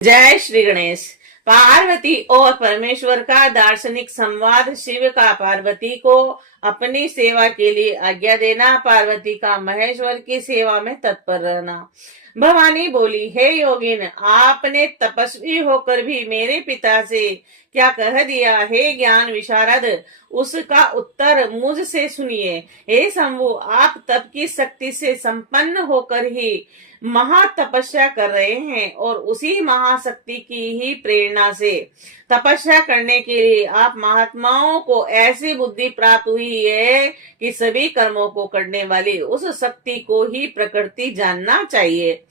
जय श्री गणेश। पार्वती और परमेश्वर का दार्शनिक संवाद। शिव का पार्वती को अपनी सेवा के लिए आज्ञा देना, पार्वती का महेश्वर की सेवा में तत्पर रहना। भवानी बोली, हे योगिन, आपने तपस्वी होकर भी मेरे पिता से क्या कह दिया? हे ज्ञान विशारद, उसका उत्तर मुझसे सुनिए। हे शंभु, आप तप की शक्ति से संपन्न होकर ही महातपस्या कर रहे हैं और उसी महाशक्ति की ही प्रेरणा से तपस्या करने के लिए आप महात्माओं को ऐसी बुद्धि प्राप्त हुई है कि सभी कर्मों को करने वाली उस शक्ति को ही प्रकृति जानना चाहिए।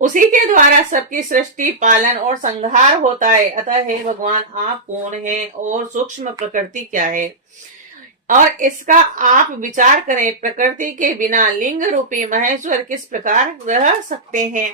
उसी के द्वारा सबकी सृष्टि, पालन और संहार होता है। अतः हे भगवान, आप कौन हैं और सूक्ष्म प्रकृति क्या है, और इसका आप विचार करें। प्रकृति के बिना लिंग रूपी महेश्वर किस प्रकार रह सकते हैं?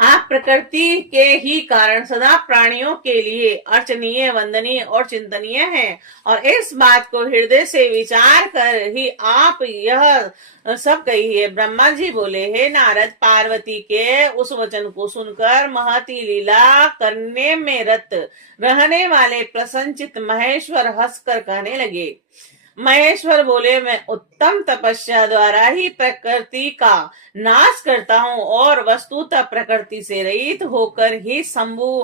आप प्रकृति के ही कारण सदा प्राणियों के लिए अर्चनीय, वंदनीय और चिंतनीय हैं, और इस बात को हृदय से विचार कर ही आप यह सब कहिए। ब्रह्मा जी बोले, हे नारद, पार्वती के उस वचन को सुनकर महती लीला करने में रत रहने वाले प्रसन्नचित्त महेश्वर हंसकर कहने लगे। महेश्वर बोले, मैं उत्तम तपस्या द्वारा ही प्रकृति का नाश करता हूँ और वस्तुतः प्रकृति से रहित होकर ही शंभु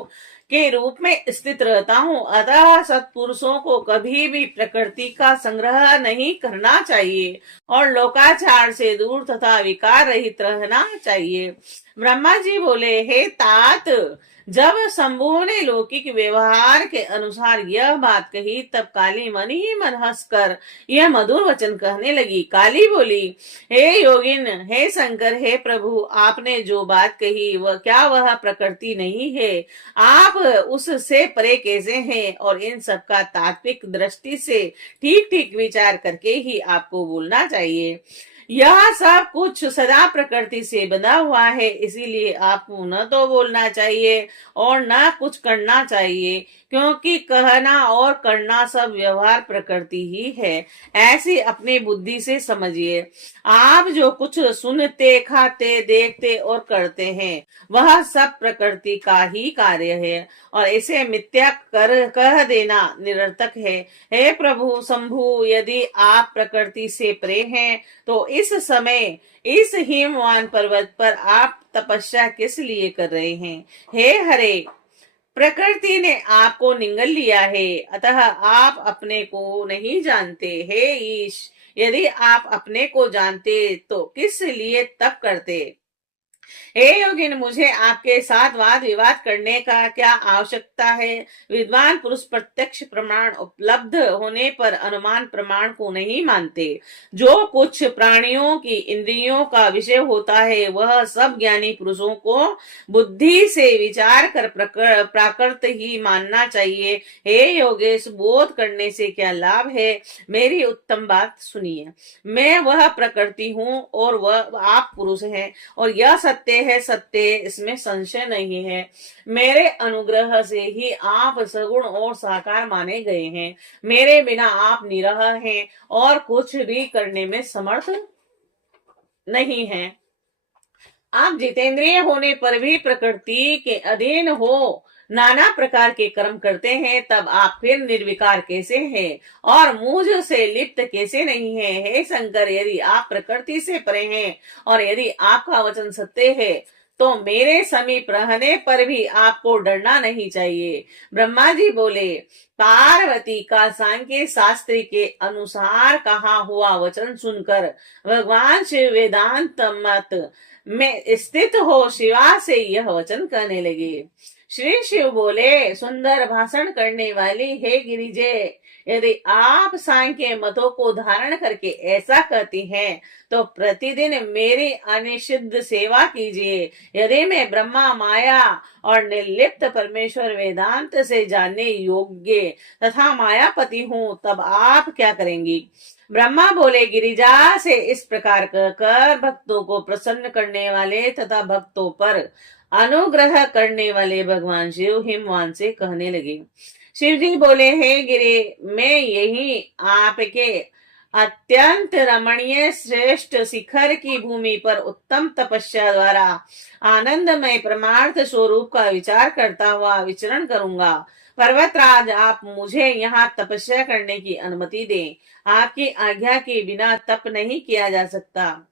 के रूप में स्थित रहता हूँ। अतः सत्पुरुषों को कभी भी प्रकृति का संग्रह नहीं करना चाहिए और लोकाचार से दूर तथा विकार रहित रहना चाहिए। ब्रह्मा जी बोले, हे तात, जब शंभु ने लौकिक व्यवहार के अनुसार यह बात कही, तब काली मन ही मन हंसकर यह मधुर वचन कहने लगी। काली बोली, हे योगिन, हे शंकर, हे प्रभु, आपने जो बात कही वह प्रकृति नहीं है? आप उससे परे कैसे हैं? और इन सब का तात्विक दृष्टि से ठीक ठीक विचार करके ही आपको बोलना चाहिए। यह सब कुछ सदा प्रकृति से बना हुआ है, इसीलिए आपको न तो बोलना चाहिए और न कुछ करना चाहिए, क्योंकि कहना और करना सब व्यवहार प्रकृति ही है। ऐसी अपनी बुद्धि से समझिए। आप जो कुछ सुनते, खाते, देखते और करते हैं, वह सब प्रकृति का ही कार्य है, और इसे मिथ्या कह देना निरर्थक है। हे प्रभु शंभु, यदि आप प्रकृति से परे हैं तो इस समय इस हिमवान पर्वत पर आप तपस्या किस लिए कर रहे हैं? हे हरे, प्रकृति ने आपको निगल लिया है, अतः आप अपने को नहीं जानते। हे ईश, यदि आप अपने को जानते तो किस लिए तप करते? हे योगिन, मुझे आपके साथ वाद विवाद करने का क्या आवश्यकता है? विद्वान पुरुष प्रत्यक्ष प्रमाण उपलब्ध होने पर अनुमान प्रमाण को नहीं मानते। जो कुछ प्राणियों की इंद्रियों का विषय होता है वह सब ज्ञानी पुरुषों को बुद्धि से विचार कर प्राकृत ही मानना चाहिए। हे योगेश, बोध करने से क्या लाभ है? मेरी उत्तम बात सुनिए। मैं वह प्रकृति हूँ और वह आप पुरुष हैं, और यह सत्य है, सत्य, इसमें संशय नहीं है। मेरे अनुग्रह से ही आप सगुण और साकार माने गए हैं। मेरे बिना आप निरह हैं और कुछ भी करने में समर्थ नहीं हैं। आप जितेंद्रिय होने पर भी प्रकृति के अधीन हो नाना प्रकार के कर्म करते हैं, तब आप फिर निर्विकार कैसे हैं और मुझ से लिप्त कैसे नहीं है? हे शंकर, यदि आप प्रकृति से परे हैं और यदि आपका वचन सत्य है तो मेरे समीप रहने पर भी आपको डरना नहीं चाहिए। ब्रह्मा जी बोले, पार्वती का सांख्य शास्त्री के अनुसार कहा हुआ वचन सुनकर भगवान शिव वेदांत मत में स्थित हो शिवा से यह वचन कहने लगे। श्री शिव बोले, सुंदर भाषण करने वाली हे गिरिजे, यदि आप सांख्य मतों को धारण करके ऐसा कहती हैं तो प्रतिदिन मेरी अनिषिद्ध सेवा कीजिए। यदि मैं ब्रह्मा, माया और निर्लिप्त परमेश्वर वेदांत से जानने योग्य तथा मायापति हूँ, तब आप क्या करेंगी? ब्रह्मा बोले, गिरिजा से इस प्रकार कहकर भक्तों को प्रसन्न करने वाले तथा भक्तों पर अनुग्रह करने वाले भगवान शिव हिमवान से कहने लगे। शिव जी बोले, हे गिरे, मैं यही आपके अत्यंत रमणीय श्रेष्ठ शिखर की भूमि पर उत्तम तपस्या द्वारा आनंदमय परमार्थ स्वरूप का विचार करता हुआ विचरण करूंगा। पर्वतराज, आप मुझे यहाँ तपस्या करने की अनुमति दें। आपकी आज्ञा के बिना तप नहीं किया जा सकता।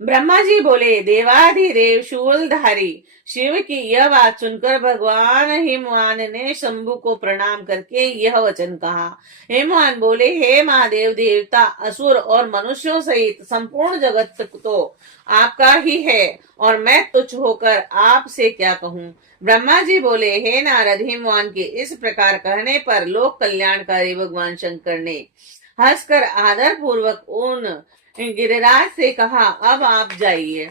ब्रह्मा जी बोले, देवाधिदेव शूलधारी शिव की यह बात सुनकर भगवान हिमवान ने शंभु को प्रणाम करके यह वचन कहा। हिमवान बोले, हे महादेव, देवता, असुर और मनुष्यों सहित संपूर्ण जगत तो आपका ही है और मैं तुच्छ होकर आपसे क्या कहूँ। ब्रह्मा जी बोले, हे नारद, हिमवान के इस प्रकार कहने पर लोक कल्याणकारी भगवान शंकर ने हंसकर आदर पूर्वक उन गिरिराज से कहा, अब आप जाइए।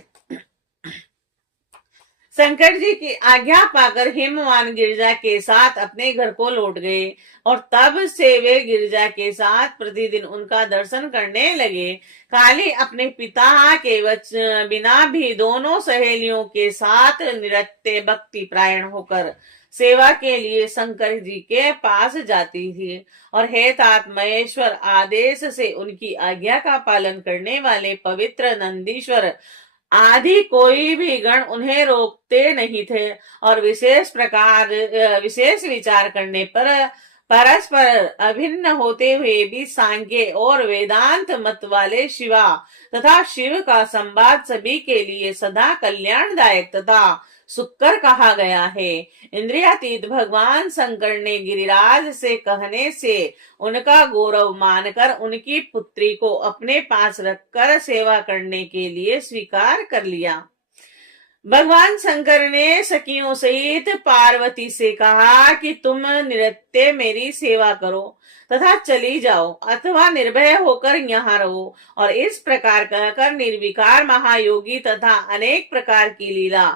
शंकर जी की आज्ञा पाकर हिमवान गिरिजा के साथ अपने घर को लौट गए और तब से वे गिरिजा के साथ प्रतिदिन उनका दर्शन करने लगे। काली अपने पिता के बिना भी दोनों सहेलियों के साथ निरत्य भक्ति प्रायण होकर सेवा के लिए शंकर जी के पास जाती थी और हे तात महेश्वर, आदेश से उनकी आज्ञा का पालन करने वाले पवित्र नंदीश्वर आदि कोई भी गण उन्हें रोकते नहीं थे और विशेष विचार करने पर परस्पर अभिन्न होते हुए भी सांख्य और वेदांत मत वाले शिवा तथा शिव का संवाद सभी के लिए सदा कल्याणदायक तथा सुकर कहा गया है। इंद्रियातीत भगवान शंकर ने गिरिराज से कहने से उनका गौरव मानकर उनकी पुत्री को अपने पास रखकर सेवा करने के लिए स्वीकार कर लिया। भगवान शंकर ने सखियों सहित पार्वती से कहा कि तुम निरत्य मेरी सेवा करो तथा चली जाओ अथवा निर्भय होकर यहाँ रहो। और इस प्रकार कहकर निर्विकार महायोगी तथा अनेक प्रकार की लीला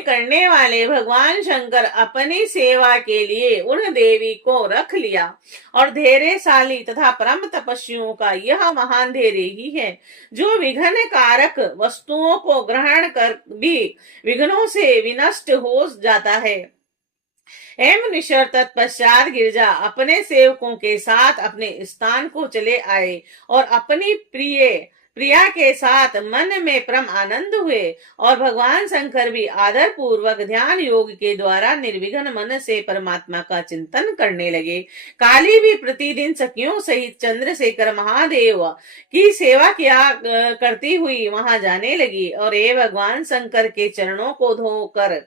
करने वाले भगवान शंकर अपनी सेवा के लिए उन देवी को रख लिया। और धैर्यशाली तथा परम तपस्वियों का यह महान धैर्य ही है जो विघ्न कारक वस्तुओं को ग्रहण कर भी विघ्नों से विनष्ट हो जाता है। मुनीश्वर, तत्पश्चात गिरिजा अपने सेवकों के साथ अपने स्थान को चले आए और अपनी प्रिया के साथ मन में परम आनंद हुए और भगवान शंकर भी आदर पूर्वक ध्यान योग के द्वारा निर्विघ्न मन से परमात्मा का चिंतन करने लगे। काली भी प्रतिदिन सखियों सहित चंद्रशेखर महादेव की सेवा किया करती हुई वहां जाने लगी और ये भगवान शंकर के चरणों को धोकर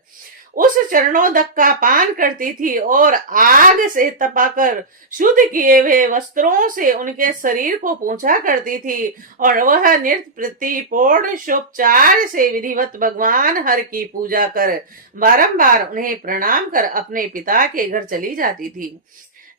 उस चरणोदक का पान करती थी और आग से तपाकर शुद्ध किए हुए वस्त्रों से उनके शरीर को पोंछा करती थी और वह नृत्य प्रतिपोषोपचार से विधिवत भगवान हर की पूजा कर बारंबार उन्हें प्रणाम कर अपने पिता के घर चली जाती थी।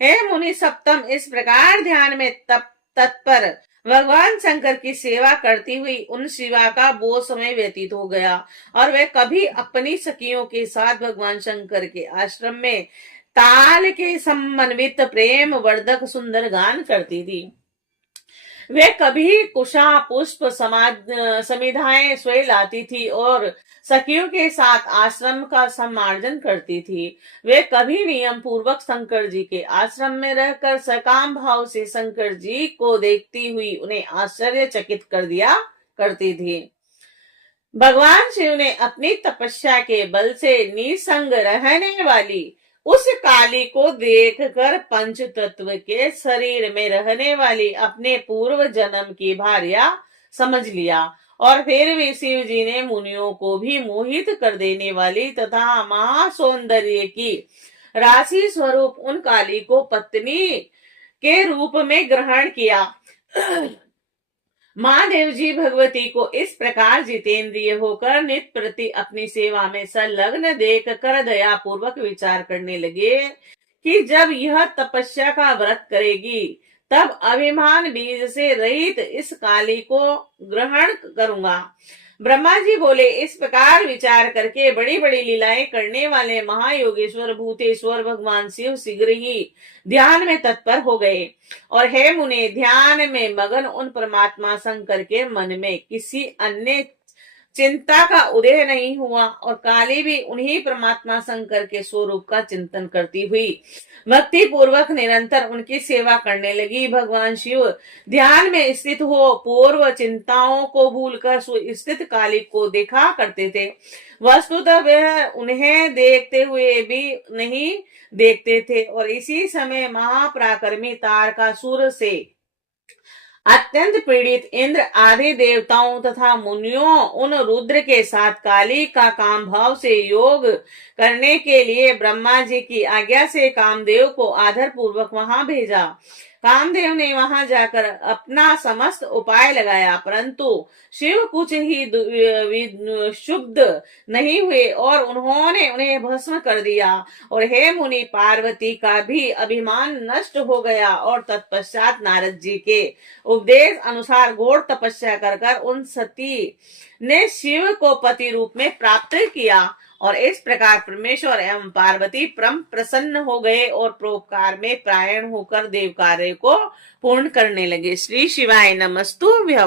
हे मुनि सप्तम, इस प्रकार ध्यान में तत्पर भगवान शंकर की सेवा करती हुई उन शिवा का बहुत समय व्यतीत हो गया और वे कभी अपनी सखियों के साथ भगवान शंकर के आश्रम में ताल के समन्वित प्रेम वर्धक सुंदर गान करती थी। वे कभी कुशा पुष्प समिधाएं स्वयं लाती थी और सखियों के साथ आश्रम का सम्मार्जन करती थी। वे कभी नियम पूर्वक शंकर जी के आश्रम में रहकर सकाम भाव से शंकर जी को देखती हुई उन्हें आश्चर्यचकित कर दिया करती थी। भगवान शिव ने अपनी तपस्या के बल से निसंग रहने वाली उस काली को देखकर पंच तत्व के शरीर में रहने वाली अपने पूर्व जन्म की भार्या समझ लिया और फिर भी शिव जी ने मुनियों को भी मोहित कर देने वाली तथा महासौंदर्य की राशि स्वरूप उन काली को पत्नी के रूप में ग्रहण किया। महादेव जी भगवती को इस प्रकार जितेंद्रिय होकर नित प्रति अपनी सेवा में संलग्न देख कर दया पूर्वक विचार करने लगे कि जब यह तपस्या का व्रत करेगी तब अभिमान बीज से रहित इस काली को ग्रहण करूंगा। ब्रह्मा जी बोले, इस प्रकार विचार करके बड़ी बड़ी लीलाएं करने वाले महायोगेश्वर भूतेश्वर भगवान शिव शीघ्र ही ध्यान में तत्पर हो गए और हे मुने, ध्यान में मगन उन परमात्मा शंकर के मन में किसी अन्य चिंता का उदय नहीं हुआ और काली भी उन्हीं परमात्मा शंकर के स्वरूप का चिंतन करती हुई भक्ति पूर्वक निरंतर उनकी सेवा करने लगी। भगवान शिव ध्यान में स्थित हो पूर्व चिंताओं को भूलकर स्थित काली को देखा करते थे। वस्तुतः वह उन्हें देखते हुए भी नहीं देखते थे और इसी समय महापराक्रमी तारकासुर से अत्यंत पीड़ित इंद्र आदि देवताओं तथा मुनियों उन रुद्र के साथ काली का काम भाव से योग करने के लिए ब्रह्मा जी की आज्ञा से कामदेव को आदर पूर्वक वहां भेजा। कामदेव ने वहां जाकर अपना समस्त उपाय लगाया, परंतु शिव कुछ ही क्षुब्ध नहीं हुए और उन्होंने उन्हें भस्म कर दिया। और हे मुनि, पार्वती का भी अभिमान नष्ट हो गया और तत्पश्चात नारद जी के उपदेश अनुसार घोर तपस्या कर उन सती ने शिव को पति रूप में प्राप्त किया और इस प्रकार परमेश्वर एवं पार्वती परम प्रसन्न हो गए और परोपकार में प्रायण होकर देव कार्य को पूर्ण करने लगे। श्री शिवाय नमस्तु।